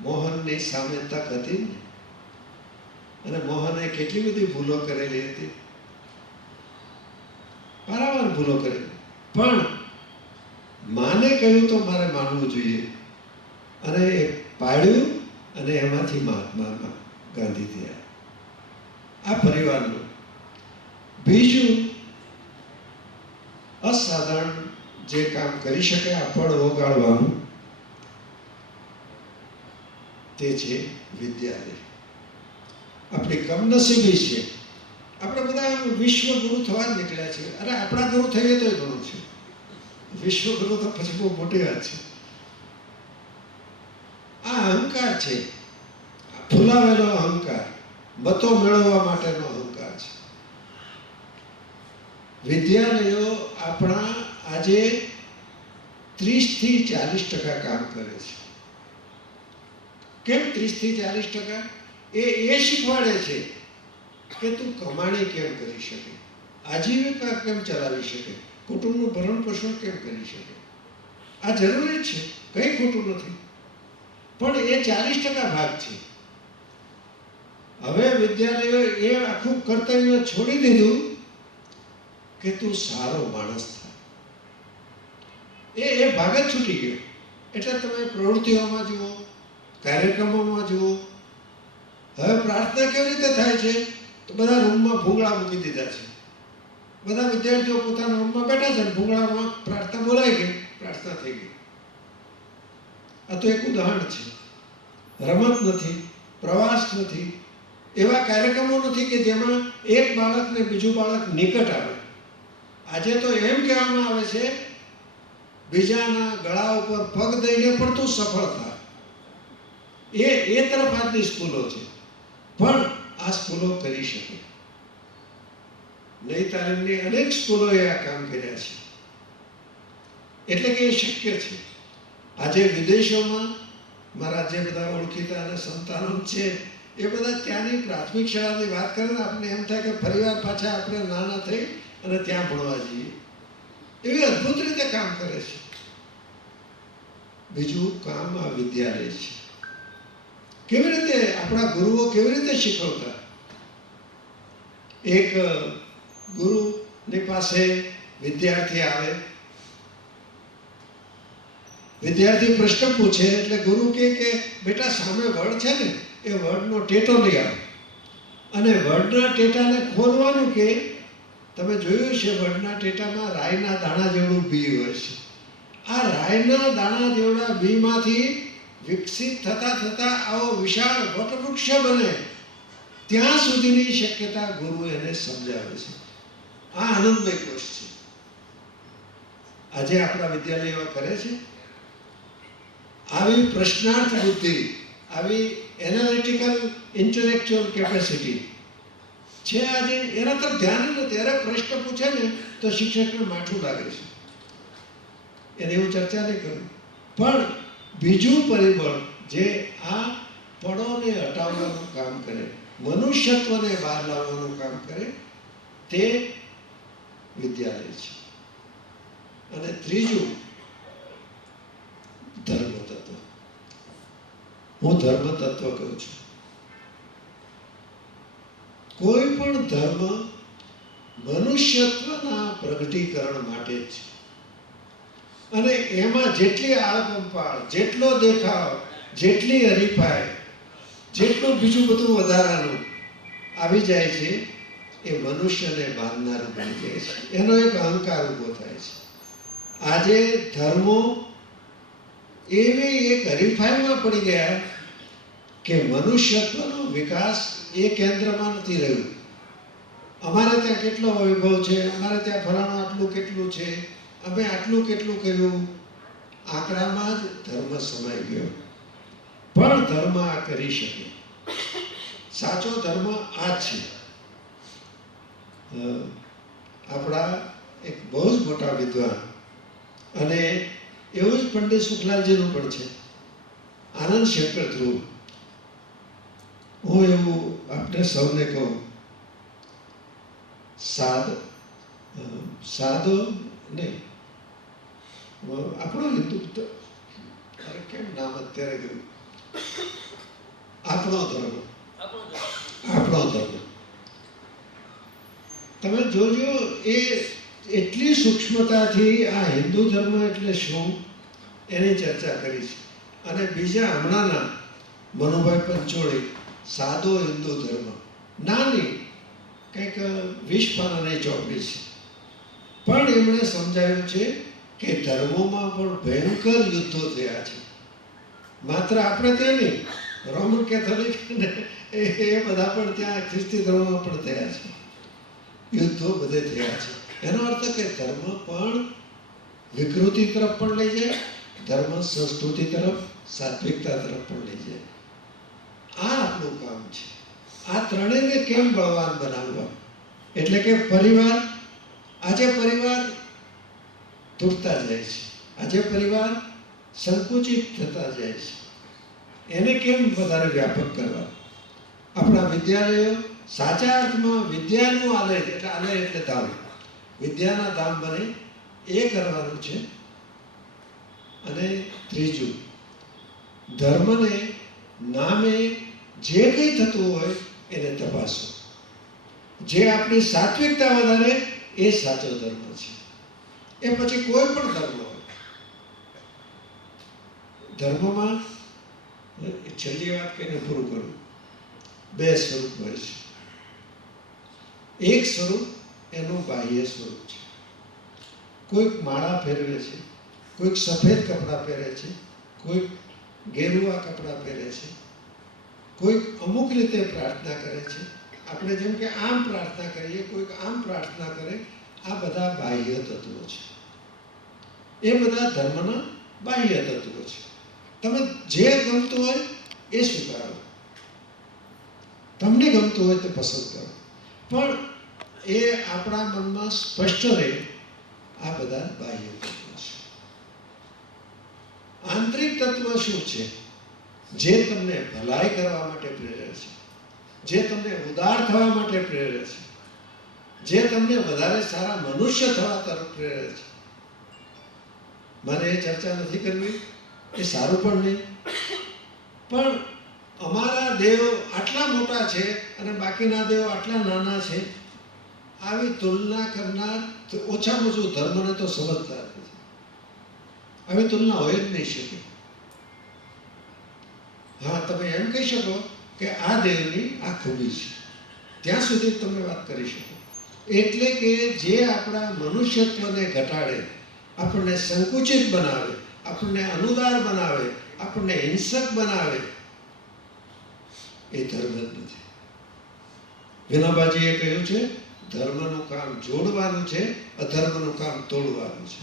મોહનની સામે તક હતી ને, અને મોહને કેટલી બધી ભૂલો કરેલી હતી, વારંવાર ભૂલો કરેલી, પણ માને કહ્યું તો મારે માનવું જોઈએ, અને એ પાડ્યું અને એમાંથી મહાત્મા ગાંધી થયા. આ પરિવારનું. બીજું અસાધારણ જે કામ કરી શકે આ પડ ઓગાળવાનું, તે છે વિદ્યાલય. આપણી કમનસીબી છે, આપણે બધા વિશ્વ ગુરુ થવા જ નીકળ્યા છે. અરે આપણા ગુરુ થઈએ તો ઘણું છે, વિશ્વ ગુરુ તો પછી બહુ મોટી વાત છે. આ અહંકાર છે, ફૂલાવેલો અહંકાર, મતો મેળવવા માટેનો અહંકાર છે. વિદ્યાલયો આપણા આજે 30 થી 40% કામ કરે છે. કેમ 30 થી 40%? એ શીખવાડે છે કે તું કમાણી કેમ કરી શકે, આજીવિકા કેમ ચલાવી શકે, કુટુંબનું ભરણ પોષણ કેમ કરી શકે. આ જરૂરી છે, કંઈ ખોટું નથી, પણ એ 40% ભાગ છે. હવે વિદ્યાલયોએ એ આખું કર્તવ્ય છોડી દીધું કે તું સારો માણસ થા. એ ભાગ જ છૂટી ગયો. એટલે તમે પ્રવૃત્તિઓમાં જુઓ, કાર્યક્રમોમાં જુઓ. હવે પ્રાર્થના કેવી રીતે થાય છે? તો બધા રૂમમાં ભૂંગળા મૂકી દીધા છે. બધા વિદ્યાર્થીઓ પોતાના રૂમમાં બેઠા છે, ભૂંગળામાં પ્રાર્થના બોલાઈ ગઈ, પ્રાર્થના થઈ ગઈ. આ તો એક ઉદાહરણ છે. રમત નથી, પ્રવાસ નથી, એવા કાર્યક્રમો નથી કે જેમાં એક બાળકને બીજું બાળક નિકટ આવે. આજે તો એમ કહેવામાં આવે છે બીજાના ગળા ઉપર પગ દઈને પણ તું સફળ થા. એ તરફ આજની સ્કૂલો છે. પણ આ સ્કૂલો કરી શકે. નઈ તાલીમની અનેક સ્કૂલોએ આ કામ કર્યા છે. એટલે કે એ શક્ય છે. આજે વિદેશોમાં મારા જે બધા ઓળખીતા અને સંતાનો છે એ બધા ત્યાંની પ્રાથમિક શાળાની વાત કરે ને આપણને એમ થાય કે ફરીવાર પાછા આપણે નાના થઈ અને ત્યાં ભણવા જઈએ. એવી અદ્ભુત રીતે કામ કરે છે. બીજું કામ આ વિદ્યાલય છે. કેવી રીતે આપણા ગુરુઓ કેવી રીતે શીખવતા? એક ગુરુની પાસે વિદ્યાર્થી આવે, વિદ્યાર્થી પ્રશ્ન પૂછે એટલે ગુરુ કહે કે બેટા સામે વડ છે ને એ વડનો ટેટો લઈ આવો, અને વડના ટેટાને ખોલવાનું કે તમે જોયું છે વડના ટેટામાં રાઈના દાણા જેવડું બી હોય છે. આ રાઈના દાણા જેવડા બીમાંથી વિકસિત થતા થતા આવો વિશાળ વટવૃક્ષ બને ત્યાં સુધીની શક્યતા ગુરુ એને સમજાવે છે. આ આનંદમય કોષ છે. આજે આપણા વિદ્યાલયો કરે છે. આવી પ્રશ્નાર્થ બુદ્ધિ, આવી એનાલિટિકલ ઇન્ટેલેક્ચ્યુઅલ કેપેસિટી છે આજે, એના તરફ ધ્યાન નથી. ત્યારે પ્રશ્ન પૂછે ને તો શિક્ષકને માઠું લાગે છે. એને એવું ચર્ચા નહીં કરું. પણ બીજું પરિબળ જે આ પણોને હટાવવાનું કામ કરે, મનુષ્યત્વને બહાર લાવવાનું કામ કરે, તે વિદ્યાલય છે. અને ત્રીજું ધર્મ તત્વ. હું ધર્મ તત્વ કહું છું. કોઈ પણ ધર્મ મનુષ્યત્વના પ્રગટીકરણ માટે જ છે. અને એમાં જેટલી આળપંપાળ, જેટલો દેખાવ, જેટલી હરીફાઈ, જેટલું બીજું બધું વધારાનું આવી જાય છે, એ મનુષ્યને બાંધનારું બની જાય છે. એનો એક અહંકાર ઊભો થાય છે. આજે ધર્મો એવી એક હરીફાઈમાં પડી ગયા કે મનુષ્યત્વનો વિકાસ એ કેન્દ્રમાં નથી રહ્યું. અમારે ત્યાં કેટલો વૈભવ છે, અમારે ત્યાં ફલાણું આટલું કેટલું છે, અમે આટલું કેટલું કર્યું, આંકડામાં જ ધર્મ સમાઈ ગયો. પણ ધર્મ આ કરી શકે. સાચો ધર્મ આ જ છે. આપણા એક બહુ જ મોટા વિદ્વાન અને એવું જ પંડિત સુખલાલજીનું પણ છે, આનંદ શંકર ધ્રુવ. હું એવું આપણે સૌને કહું, સાદો નહીં, આપણો હિન્દુ, અરે કેમ નામ અત્યારે ગયું, આપણો ધર્મ. તમે જોજો એ એટલી સૂક્ષ્મતાથી આ હિન્દુ ધર્મ એટલે શું એની ચર્ચા કરી છે. અને બીજા હમણાંના મનુભાઈ પંચોળી, સાદો હિન્દુ ધર્મ, નાની કંઈક 20 પાનાની ચોપડી છે, પણ એમણે સમજાવ્યું છે કે ધર્મોમાં પણ ભયંકર યુદ્ધો થયા છે. માત્ર આપણે ત્યાં નહીં, રોમન કેથોલિક એ બધા પણ ત્યાં ખ્રિસ્તી ધર્મમાં પણ થયા છે, યુદ્ધો બધે થયા છે. એનો અર્થ કે ધર્મ પણ વિકૃતિ તરફ પણ લઈ જાય, ધર્મ સંસ્કૃતિ તરફ, સાત્વિકતા તરફ પણ લઈ જાય. આ આપણું કામ છે. આ ત્રણેયને કેમ બળવાન બનાવવા? એટલે કે પરિવાર, આજે પરિવાર તૂટતા જાય છે, આજે પરિવાર સંકુચિત થતા જાય છે. એને કેમ વધારે વ્યાપક કરવા? આપણા વિદ્યાલયો સાચા અર્થમાં વિદ્યાનું આલય, એટલે આલય એટલે ધામ, વિદ્યાના ધામ બને એ કરવાનું છે. અને ત્રીજું, ધર્મને નામે જે કંઈ થતું હોય એને તપાસો. જે આપણી સાત્વિકતા વધારે એ સાચો ધર્મ છે. એ પછી કોઈ પણ ધર્મ હોય. ધર્મમાં છેલ્લી વાત કહીને પૂરું કરું. 2 સ્વરૂપ હોય છે. એક સ્વરૂપ એનું બાહ્ય સ્વરૂપ છે. કોઈક માળા ફેરવે છે, કોઈક સફેદ કપડાં પહેરે છે, કોઈક ગેરુઆ કપડાં પહેરે છે, કોઈક અમુક રીતે પ્રાર્થના કરે છે. આપણે જેમ કે આમ પ્રાર્થના કરીએ, કોઈક આમ પ્રાર્થના કરે. આ બધા બાહ્ય તત્વો છે. એ બધા ધર્મના બાહ્ય તત્વો છે. તમે જે ગમતું હોય એ સ્વીકારો, તમને ગમતું હોય તે પસંદ કરો, પણ એ આપણા મનમાં સ્પષ્ટ રહે. આ બધા બાહ્ય તત્વો છે. આંતરિક તત્વ શું છે? જે તમને ભલાઈ કરવા માટે પ્રેરે છે, જે તમને ઉદાર થવા માટે પ્રેરે છે, જે તમને વધારે સારા મનુષ્ય થવા તરફ પ્રેરે છે. મારે એ ચર્ચા નથી કરવી, એ સારું પણ નહીં. પણ અમારા દેવ આટલા મોટા છે અને બાકીના દેવ આટલા નાના છે, આવી તુલના કરનાર તો ઓછામાં ઓછું ધર્મને તો સમજતા નથી. આવી તુલના હોય જ નહીં શકે. હા, તમે એમ કહી શકો કે આ દેવની આ ખૂબી છે, ત્યાં સુધી તમે વાત કરી શકો. એટલે કે જે આપણા મનુષ્યત્વને ઘટાડે, આપણને સંકુચિત બનાવે, આપણને અનુદાર બનાવે, આપણને હિંસક બનાવે, એ ધર્મ જ નથી. વિનોબાજીએ કહ્યું છે, ધર્મનું કામ જોડવાનું છે, અધર્મનું કામ તોડવાનું છે.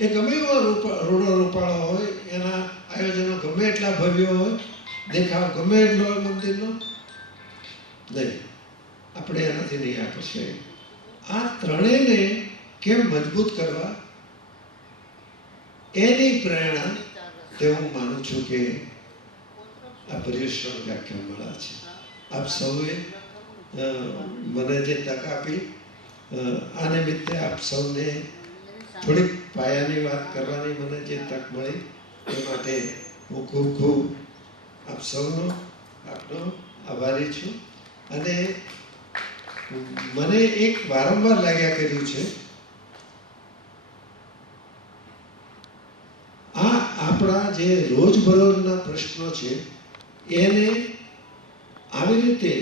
એ ગમે એવો રૂડો રૂપાળો હોય, એના આયોજનો ગમે એટલા ભવ્ય હોય, દેખાવ ગમે એટલો હોય મંદિરનો, નહીં, આપણે એનાથી નહીં આકર્ષાય. આ ત્રણેયને કેમ મજબૂત કરવા, એની પ્રેરણા તે હું માનું છું કે આ પર્યુષણ વ્યાખ્યાનમાળા છે. આપ સૌએ મને જે તક આપી, આ નિમિત્તે આપ સૌને થોડીક પાયાની વાત કરવાની મને જે તક મળી, એ માટે હું ખૂબ ખૂબ આપ સૌનો આપનો આભારી છું. અને મને એક વારંવાર લાગ્યા કર્યું છે, આ આપણા જે રોજબરોજના પ્રશ્નો છે એને આવી રીતે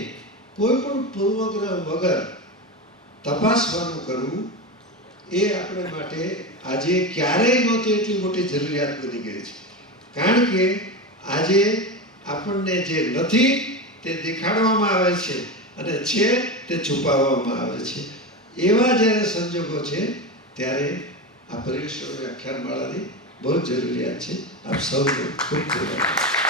કોઈ પણ પૂર્વગ્રહ વગર તપાસવાનું કરવું, એ આપણે માટે આજે ક્યારેય નહોતી એટલી મોટી જરૂરિયાત બની ગઈ છે. કારણ કે આજે આપણને જે નથી તે દેખાડવામાં આવે છે અને છે તે છુપાવવામાં આવે છે. એવા જ્યારે સંજોગો છે ત્યારે આ પર્યુષણ વ્યાખ્યાનમાળાની બહુ જરૂરિયાત છે. આપ સૌનો ખૂબ ખૂબ આભાર.